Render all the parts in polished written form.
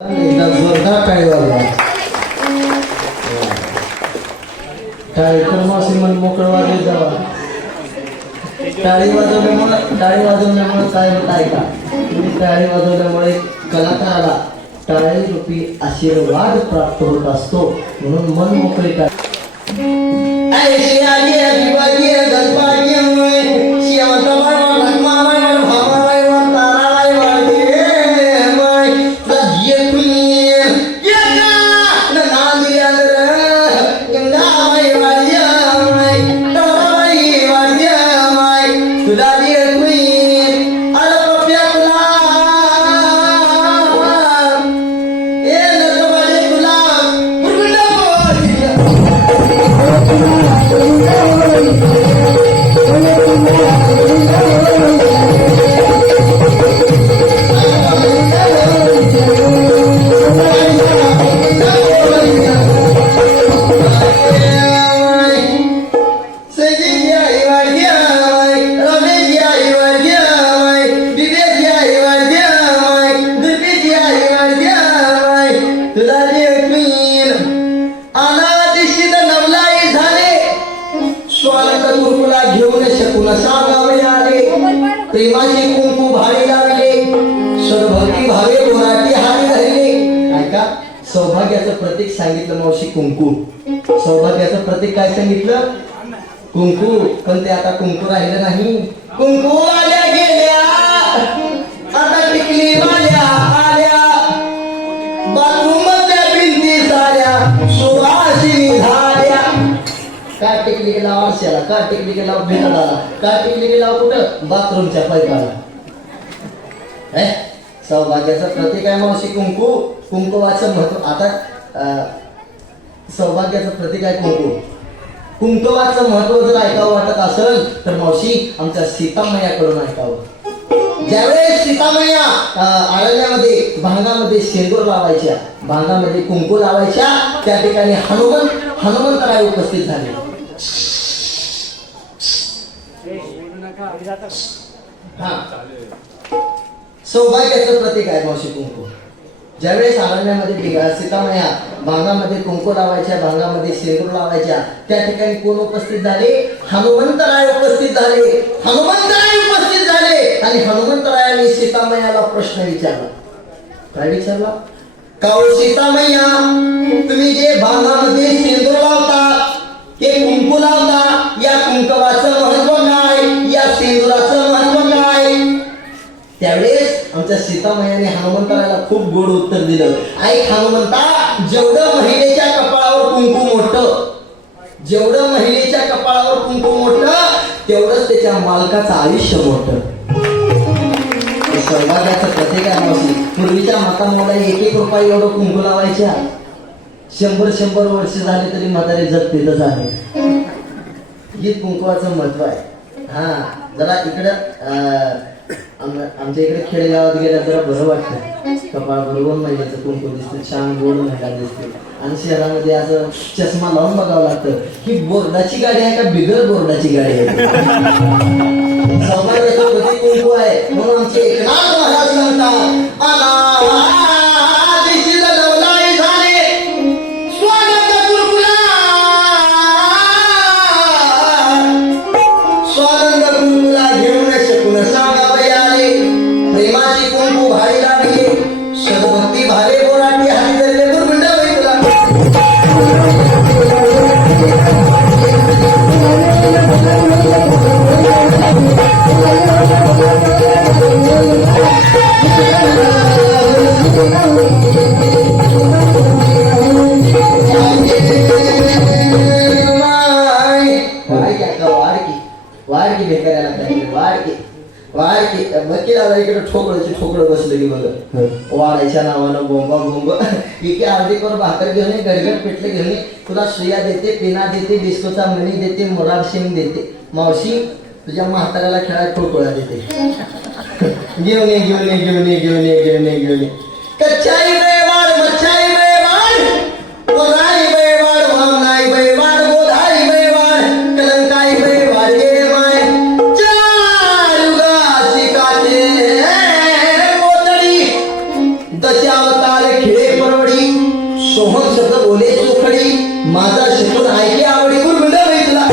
एकदा जोरदार टाळी वाजवा. टाळी तर मावशी मन मोकळं वाजवत जावा. टाळी वाजवल्यामुळे काय होत आहे का? टाळी वाजवल्यामुळे कलाकाराला टाळी रूपी आशीर्वाद प्राप्त होत असतो. म्हणून मन मोकळे टाळी. प्रेमाची कुंकू भारी लागले, सर्वभक्ती भावे बोराटी हारी धरले. ऐका, सौभाग्याचं प्रतीक सांगितलं मावशी कुंकू. सौभाग्याचं प्रतीक काय सांगितलं? कुंकू. पण ते आता कुंकू राहिलं नाही. कुंकू आल्या गेल्या, आता टिकली वाल्या आल्या, बाथरूमच्या भिंती साऱ्या सुवासिनी झाल्या. काय टिकली गेला आरशाला, काय टिकली गेला भिंताला, काय टिकली गेला कुठं? बाथरूमच्या पाईपाला. सौभाग्याचं प्रतीक आहे मावशी कुंकू. कुंकुवाचं महत्व. आता सौभाग्याचं प्रतीक आहे कुंकू. कुंकुवाचं महत्व जर ऐकावं वाटत असेल तर मावशी आमच्या सीतामैयाकडून ऐकावं. ज्यावेळेस सीतामैया अरण्यामध्ये भांगामध्ये शेंदूर लावायच्या, भांगामध्ये कुंकू लावायच्या, त्या ठिकाणी हनुमंतराय उपस्थित झाले. सौभाग्याचं प्रतीक आहे मावशी कुंकू. ज्यावेळेस अरण्यामध्ये सीतामैया भांगामध्ये कुंकू लावायच्या, भांगामध्ये शेंदूर लावायच्या, त्या ठिकाणी कोण उपस्थित झाले? हनुमंतराय उपस्थित झाले. हनुमंतराय उपस्थित झाले आणि हनुमंतरायाने सीतामैयाला प्रश्न विचारला. काय विचारला? काऊ सीतामैया, तुम्ही जे भांगामध्ये शेंदूर लावता, हे कुंकू लावता, या कुंकवाचं महत्व काय? या शेंदुराचं महत्व काय? त्यावेळेस आमच्या सीतामैयाने हनुमंताला खूप गोड उत्तर दिलं. ऐक हनुमंता, जेवढं महिलेच्या कपाळावर कुंकू मोठं, जेवढं महिलेच्या कपाळावर कुंकू मोठं, तेवढंच त्याच्या मालकाचं आयुष्य मोठं. सौभाग्याचं प्रतीक आहे मावशी. पूर्वीच्या मातांमुळे 1-1 रुपये एवढं कुंकू लावायच्या. 100 वर्ष झाले तरी म्हातारे जगतेच आहे. हे कुंकुवाचं महत्व आहे. हा, जरा इकडं आमच्या इकडे खेडेगावात गेल्या जरा बरं वाटतं. कपाळ बरोबर महिन्याचं कुंकू दिसतं, छान गोड महिला दिसते. आणि शहरामध्ये असं चष्मा लावून बघावं लागतं ही बोर्डाची गाडी आहे का बिगर बोर्डाची गाडी आहे. सौभाग्याचं प्रतीक कुंकू आहे. म्हणून आमचे एकनाथ महाराज सांगतात, ठोकळं बसलं की बघ वाढायच्या नावानं बोंबा बोंब. इथे अर्धी कर भाकर घेऊन ये, गडगड पिठलं घेऊन ये, तुला सुया देते, पिना देते, डिस्कोचा मणी देते, मोरार शेंग देते. मावशी तुझ्या म्हाताऱ्याला खेळायला ठोकळा देते. घेऊन ये, घेऊन ये, घेऊन ये, घेऊन ये, घेऊन ये, घेऊन ये. कच्चाई बेवाड, मच्छाई बेवाड, वराई बेवाड, वामनाई बेवाड, गोधाई बेवाड, कलंकाई बेवाड, ये माय चारुगा शिकाचे दशावतार खेळ माझा शिकून ऐके आवडी गुरगुंड तुला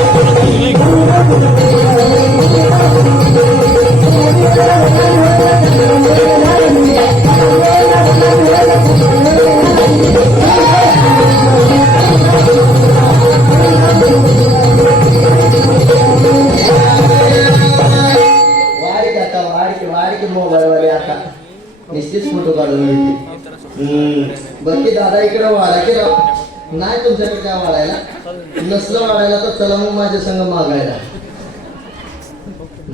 वाढ मोबाईल वाले आता निश्चित फोटो काढून बघ की दादा इकडे वाढा की राव नाही तुमच्याकडे काय वाढायला नसलं वाढायला तर चला मग माझ्या संग मागायला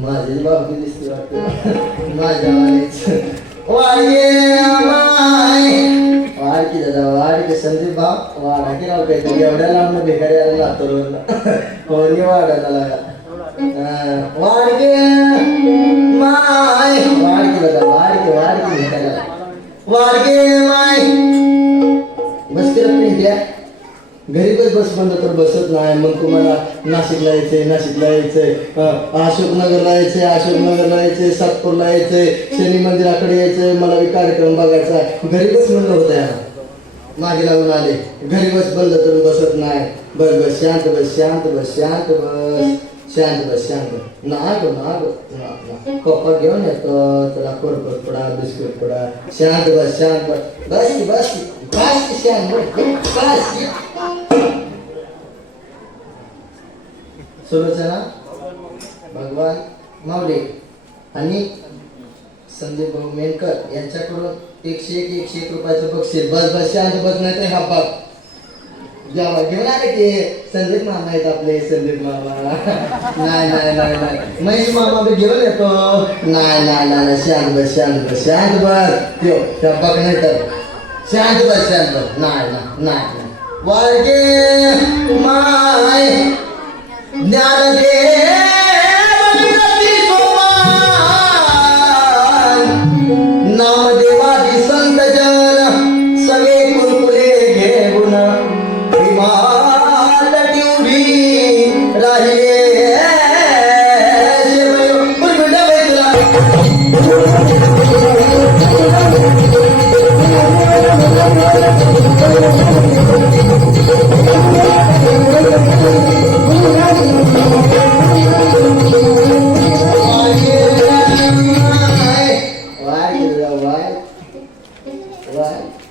माझी बाबी दिसते वाटते माझ्या वाढ की दादा वाढ की संदीप भाव वाढा की राव काहीतरी एवढ्या लांब भिकारी आला लातूरवरला कोणी वाढायला लागा वाडगे माय वाडगे दादा वाडगे भेटायला वाडगे माय बस केलं पिंट्या घरी बस म्हणलं तर बसत नाही मग तुम्हाला नाशिकला यायचंय अशोकनगरला यायचंय सातपूरला यायचंय शनी मंदिराकडे यायचंय मला कार्यक्रम बघायचा घरी बस म्हणलं होतं यार मागे लागून आले घरी बस बनलं तर बसत नाही बस शांत बस नाही पप्पा घेऊन येतो तुला कोरपत पडा बिस्किट पडा शांत बस सुलोचना भगवान मावले आणि संदीप भाऊ मेनकर यांच्याकडून 101 रुपयाचं बक्षीस बस शांत बस नाही तर हा बाग घेऊन आले की संदीप मामा आहेत आपले संदीप मामा नाही महेश मामा बी घेऊन येतो नाही शांत बस त्यो बघ नाही तर शांत बस नाही वाळगे माय ज्ञान दे नामदेवादी संत जन सगळे कुरकुले घेऊन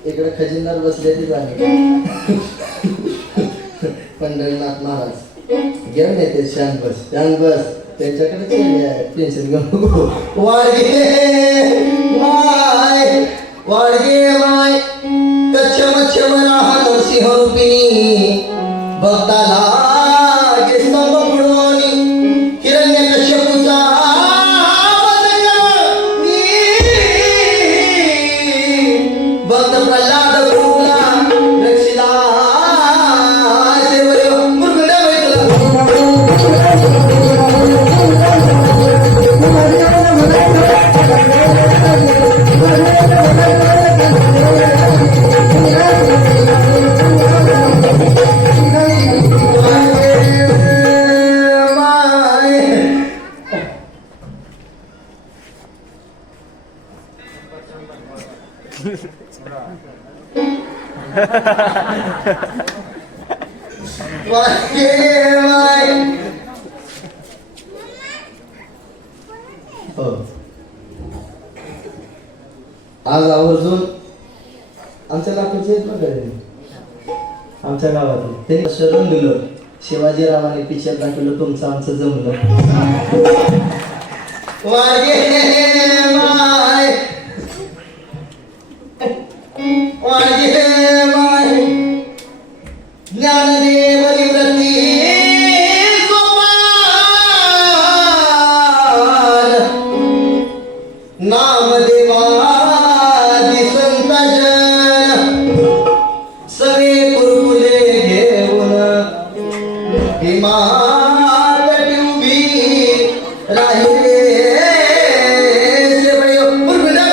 इकडे खजिनदार बसले ती जाणे पंढरीनाथ महाराज घेऊन येते शांत बस त्यांच्याकडे टेन्शन घेऊन वाडगे माय कच्छम नरसिंह रूपिणी भक्ताला स्तंभ पुढोनी हिरण्यकश्यपूचा भक्त प्रल्हाद भूला रक्षिला आज आवर्जून आमच्या लातूरचे आमच्या गावातून त्यांनी शरण दिलं शिवाजीरावांनी पिक्चर दाखवलं तुमचं आमचं जमलं ज्ञानदेव निवृत्ती नामदेवा संत जन सगळे कुरकुले घेऊन हिमालय उभी राहिले मुरगुंडा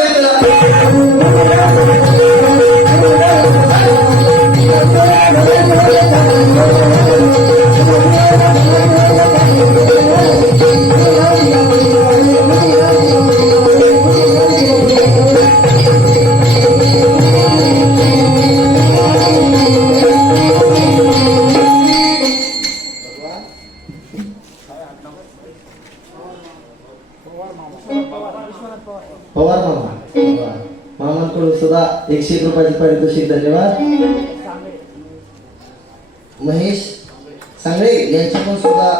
रुपयाचे पारितोषिक धन्यवाद. महेश सांगळे यांच्याकडून सुद्धा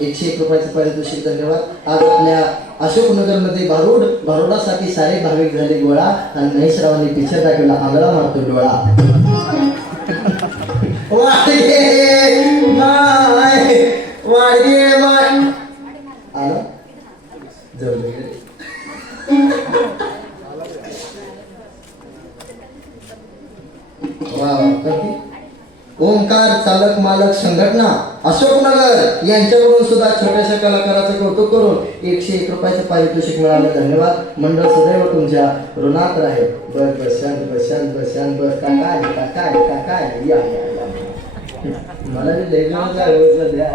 101 रुपयाचे पारितोषिक धन्यवाद. आज आपल्या अशोकनगर मध्ये भारुडासाठी सारे भाविक झाले गोळा आणि महेशरावांनी पिक्चर दाखवला आंधळा मारतो डोळा. आला ओंकार चालक मालक संघटना अशोकनगर यांच्याकडून सुद्धा छोट्याशा कलाकाराचं कौतुक करून 101 रुपयाचं पारितोषिक मिळालं. धन्यवाद. मंडळ सदैव तुमच्या ऋणात राहील. बस बस शांत बस शांत बस शांत बस. काय या मला बी लय जण द्या.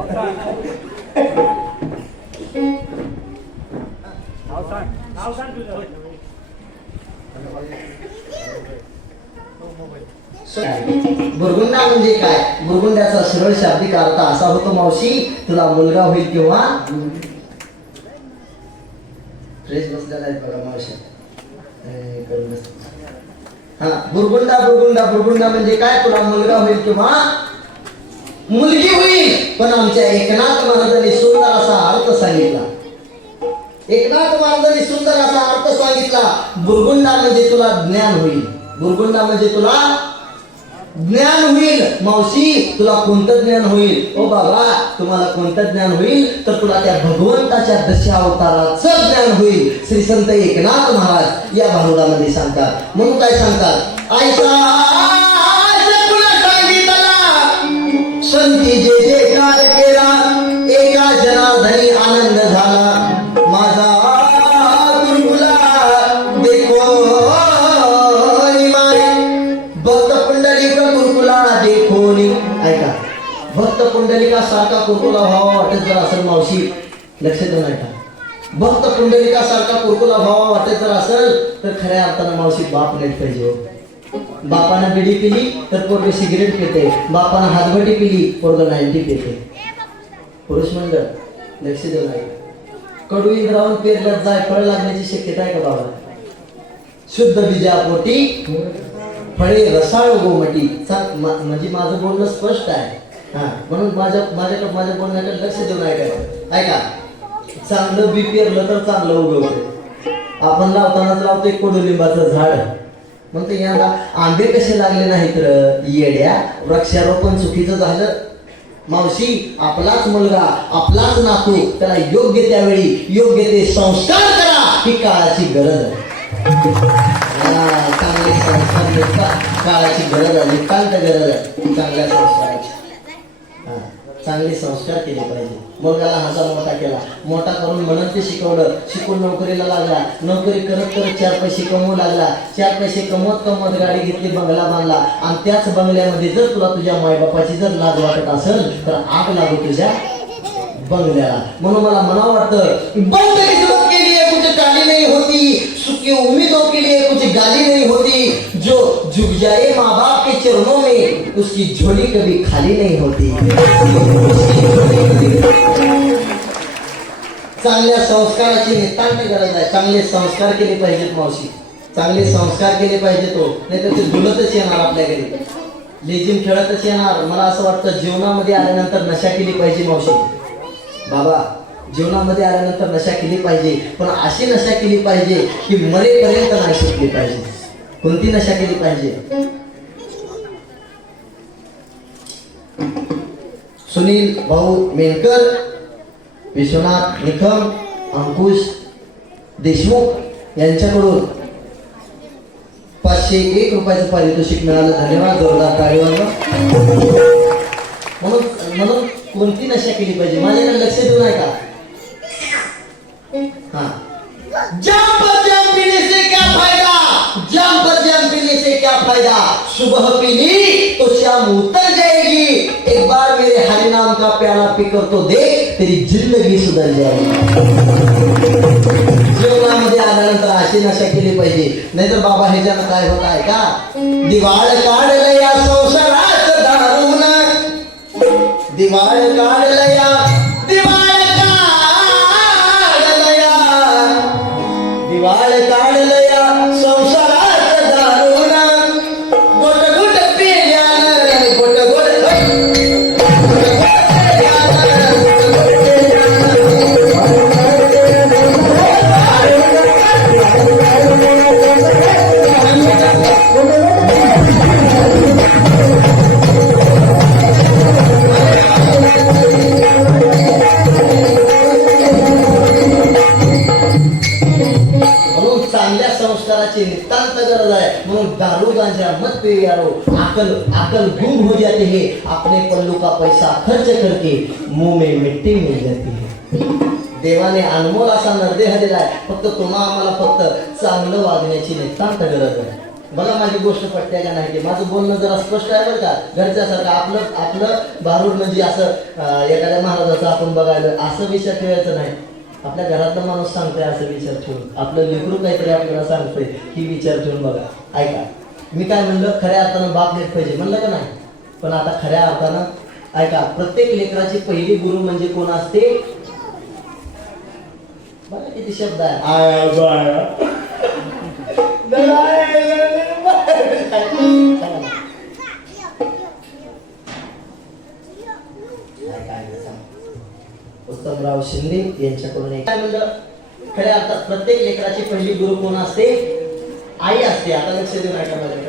बुरगुंडा म्हणजे काय? बुरगुंड्याचा सरळ शाब्दिक अर्थ असा होतो मावशी तुला मुलगा होईल किंवा फ्रेश बसलेला आहे बघा मावशी. हा बुरगुंडा म्हणजे काय? तुला मुलगा होईल किंवा मुलगी होईल. पण आमच्या एकनाथ महाराजांनी सुंदर असा अर्थ सांगितला. एकनाथ महाराजांनी सुंदर असा अर्थ सांगितला. बुरगुंडा म्हणजे तुला ज्ञान होईल. बुरगुंडा म्हणजे तुला ज्ञान होईल. मावशी तुला कोणतं ज्ञान होईल? ओ बाबा तुम्हाला कोणतं ज्ञान होईल? तर तुला त्या भगवंताच्या दशावताराचं ज्ञान होईल. श्री संत एकनाथ महाराज या भारुडामध्ये सांगतात. म्हणून काय सांगतात? ऐसा तुला सांगितला संती जे जे काय केला एका जनार्दनी आनंद झाला माझा गुरुला देखो भक्त पुंडलिक कुरकुला देखोनी. ऐका भक्त पुंडलिका सारखा कुरकुला व्हावा वाटत जर असेल मावशी लक्ष देऊन ऐका. भक्त पुंडलिका सारखा कुरकुला व्हावा वाटत जर असेल तर खऱ्या अर्थानं मावशी बाप नेट पाहिजे. बापानं बिडी पिली तर पोरगे सिगरेट पिते. बापानं हातभटी पिली पोरग 90 पिते. पुरुष मंडळ लक्ष देऊन ऐका. कडू इंद्रावून पेरल्यात जाय फळ लागण्याची शक्यता आहे का बाबा? शुद्ध बीजापोटी फळे रसाळ गोमटी. म्हणजे माझं बोलणं स्पष्ट आहे. हा म्हणून माझ्या बोलण्याकडे लक्ष देऊन ऐकायचं. ऐका चांगलं बी पेरलं तर चांगलं उगवतं. आपण लावतानाच लावतोय कडुलिंबाचं झाड म्हणतो यंदा आंबे कसे लागले नाहीत र येड्या. वृक्षारोपण चुकीचं झालं. मावशी आपलाच मुलगा आपलाच नातू त्याला योग्य त्यावेळी योग्य ते संस्कार करा ही काळाची गरज आहे. चांगले संस्कार काळाची गरज आहे. नितांत गरज आहे चांगल्या संस्काराची. चांगले संस्कार केले पाहिजे. मुलगाला हाचा मोठा केला. मोठा करून म्हणून ते शिकवलं. शिकून नोकरीला लागला. नोकरी करत 4 पैसे कमवू लागला. 4 पैसे कमवत गाडी घेतली बंगला बांधला. आणि त्याच बंगल्यामध्ये जर तुला तुझ्या मायबापाची जर लाज वाटत असेल तर आग लागू तुझ्या बंगल्याला. म्हणून मला म्हणावं वाटतं बंगली सुरुवात केली आहे कुछ गाली नहीं होती. सुखी उम्मीदों के लिए कुछ गाली नहीं होती. जो झुक जाए माँ बाप के चरणों में उसकी झोली कभी खाली नहीं होती. चांगल्या संस्काराची नितांत गरज आहे. चांगले संस्कार केले पाहिजेत मावशी. चांगले संस्कार केले पाहिजेत. हो नाही तर ते झुलतच येणार आपल्या घरी. लेझिम खेळतच येणार. मला असं वाटतं जीवनामध्ये आल्यानंतर नशा केली पाहिजे मावशी. बाबा जीवनामध्ये आल्यानंतर नशा केली पाहिजे. पण अशी नशा केली पाहिजे की मरेपर्यंत नाही सुटली पाहिजे. कोणती नशा केली पाहिजे? सुनील भाऊ मेनकर, विश्वनाथ निकम, अंकुश देशमुख यांच्याकडून 501 रुपयाचं पारितोषिक मिळालं. धन्यवाद. जोरदार टाळी वाजवा. म्हणून कोणती नशा केली पाहिजे माझ्याकडे लक्ष देऊ नये का? जाम पर जाम पीने से क्या फायदा. जाम पर जाम पीने से क्या फायदा. सुबह पीनी तो शाम उतर जाएगी. एक बार मेरे हरि नाम का प्याला पीकर तो देख तेरी जिंदगी सुधर जाएगी. जीवनामध्ये आल्यानंतर अशी नशा केली पाहिजे. नाहीतर बाबा ह्याच्यानं काय होत आहे का? दिवाळ काढलं या संसारात दारून. दिवाळ काढलया दिवाळ काढलया दिवाळ काढलया संसारात दारून. राजा मत पे यारो, अकल अकल गुम हो जाते हैं, अपने पल्लू का पैसा खर्च करके मुंह में मिट्टी मिल जाती है. देवाने अनमोल असा नरदेह दिलाय, फक्त तुम्हा आम्हाला फक्त चांगलं वागण्याची नितांत गरज आहे. बघा माझी गोष्ट पटते का नाही, माझं बोलणं जरा स्पष्ट आहे बरं का, घरच्यासारखं. आपलं आपलं भारूड म्हणजे असं एखाद्या महाराजाचं आपण बघायला असं विचार ठेवायचं नाही. आपल्या घरातला माणूस सांगतोय असं विचार ठेवून, आपलं लेकरू काहीतरी आपल्याला सांगतोय ही विचार ठेवून बघा. ऐका, मी काय म्हणलं, खऱ्या अर्थानं बाप लेट पाहिजे म्हणलं का नाही, पण आता खऱ्या अर्थानं ऐका, प्रत्येक लेकराची पहिली गुरु म्हणजे कोण असते बघा किती शब्द आहे. उत्तमराव शिंदे यांच्याकडून काय म्हणलं, खऱ्या अर्थात प्रत्येक लेकराची पहिली गुरु कोण असते, आई असते. आता लक्ष देऊन ऐका माझ्याकडे.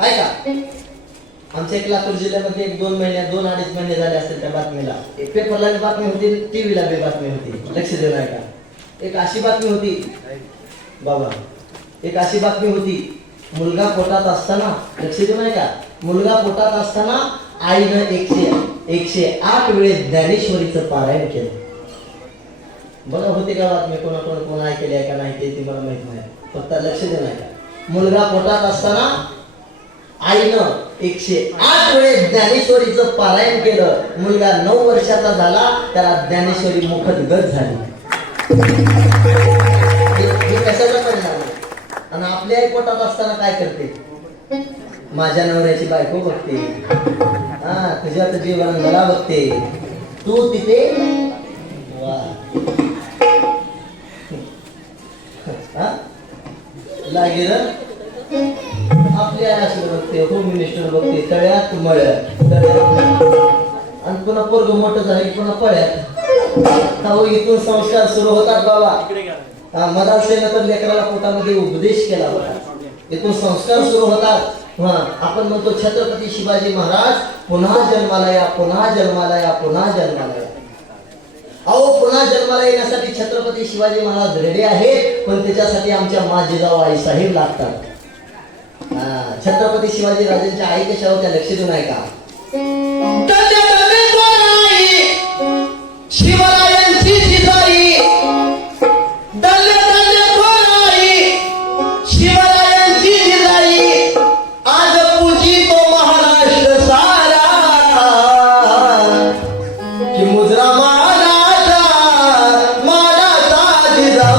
ऐका, आमच्या एक लातूर जिल्ह्यामध्ये 1-2 महिने 2-2.5 महिने झाले असतील त्या बातमीला. एक पेपरला बातमी होती, टीव्हीला बातमी होती. लक्ष देऊन ऐका. एक अशी बातमी होती बाबा, एक अशी बातमी होती, मुलगा पोटात असताना, लक्ष देऊन ऐका, मुलगा पोटात असताना आईनं 108 वेळेस ज्ञानेश्वरीचं पारायण केलं. बघा होते का बातमी, कोण ऐकली आहे का नाही ते मला माहित नाही, फक्त लक्ष देऊन ऐका. मुलगा पोटात असताना आईनं 108 वेळेस ज्ञानेश्वरीचं पारायण केलं. मुलगा 9 वर्षाचा झाला, त्याला ज्ञानेश्वरी मुखदगत झाली. हे कशाचा परिणाम आहे? आणि आपल्या आई पोटात असताना काय करते, माझ्या नवऱ्याची बायको बघते, हा तुझ्या जीवन मला बघते, तू तिथे लागेल. आपली आई असं बघते, होम मिनिस्टर बघते, तळ्यात मळ्यात, आणि पुन्हा पोरग मोठं झालं पुन्हा पळ्यात. इथून संस्कार सुरू होतात बाबा. मला असेल तर लेकराला पोटामध्ये उपदेश केला होता, इथून संस्कार सुरू होतात. आपण म्हणतो छत्रपती शिवाजी महाराज पुन्हा जन्माला या, पुन्हा जन्माला या, पुन्हा जन्माला या. अहो, पुन्हा जन्माला येण्यासाठी छत्रपती शिवाजी महाराज रेडी आहेत, पण त्याच्यासाठी आमच्या माँ जिजाऊ आई साहेब लागतात. छत्रपती शिवाजी राजांच्या आई कशा होत्या, लक्ष देऊन ऐका. शिवरायांची जिजाई, दल्ले दल्ले कोराई, शिवरायांची जिजाई, आज पूजी तो महाराष्ट्र सारा, कि मुजरा मानाचा जिजाऊ,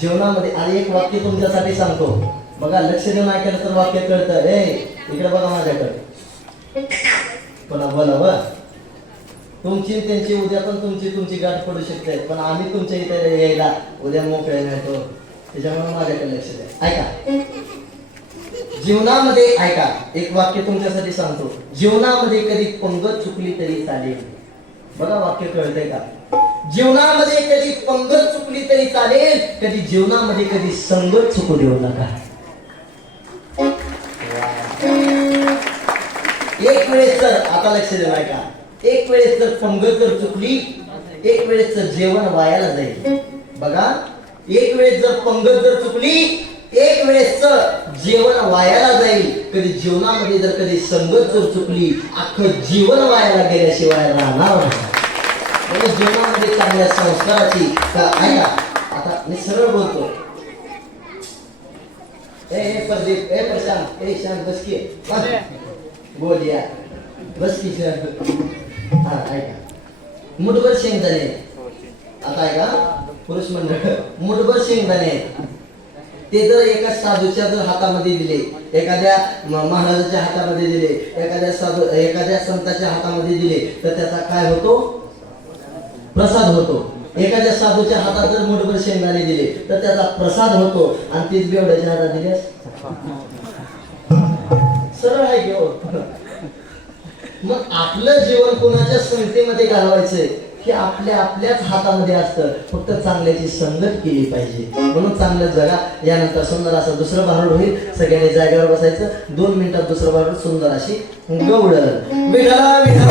जीवनामध्ये. आणि एक वाक्य तुमच्यासाठी सांगतो बघा, लक्ष देऊन ऐकायला तर वाक्य कळतं. इकडे बघा माझ्याकडे, पुन्हा बोला बघ. तुमची त्यांची उद्या पण तुमची गाठ पडू शकते, पण आम्ही तुमच्या इथे यायला उद्या मोकळे नाही, त्याच्यामुळे माझ्याकडे लक्ष द्या. ऐका, जीवनामध्ये ऐका, एक वाक्य तुमच्यासाठी सांगतो. जीवनामध्ये कधी पंगत चुकली तरी चालेल. बघा वाक्य कळतंय का? जीवनामध्ये कधी पंगत चुकली तरी चालेल, कधी जीवनामध्ये कधी संगत चुकू देऊ नका. एक वेळेस तर आता लक्ष दे का, एक वेळेस तर पंगत जर चुकली, एक वेळेस तर जेवण वायाला जाईल. बघा, एक वेळेस जर पंगत जर चुकली, एक वेळेस जेवण वायाला जाईल. कधी जीवनामध्ये जर कधी संगत जर चुकली, अख्खं जीवन वायाला गेल्याशिवाय राहणार नाही. म्हणजे जीवनामध्ये चांगल्या संस्काराची ऐका, आता मी सरळ बोलतो. ए प्रदीप, ए प्रशांत, ए शांत बस की, बोल या, बस की हा. ऐका, मुठभर शेंगदाणे, आता ऐका पुरुष मंडळ, मुठभर शेंगदाणे ते जर एका साधूच्या जर हातामध्ये दिले, एखाद्या महाराजाच्या हातामध्ये दिले, एखाद्या संताच्या हातामध्ये दिले, तर त्याचा काय होतो? प्रसाद होतो. एखाद्या साधूच्या हातात जर मुठभर शेंगदाणे दिले तर त्याचा प्रसाद होतो. आणि तीच बेवड्याच्या हातात दिल्यास सरळ आहे की हो? मग आपलं जीवन कोणाच्या संगतीमध्ये घालवायचंय हे आपल्याच हातामध्ये असतं. फक्त चांगल्याची संगत केली पाहिजे. म्हणून चांगलं जगा. यानंतर सुंदर असं दुसरं भारूड होईल. सगळ्यांनी जागेवर बसायचं. 2 मिनिटात दुसरं भारूड सुंदर अशी गवळण. विठला विठला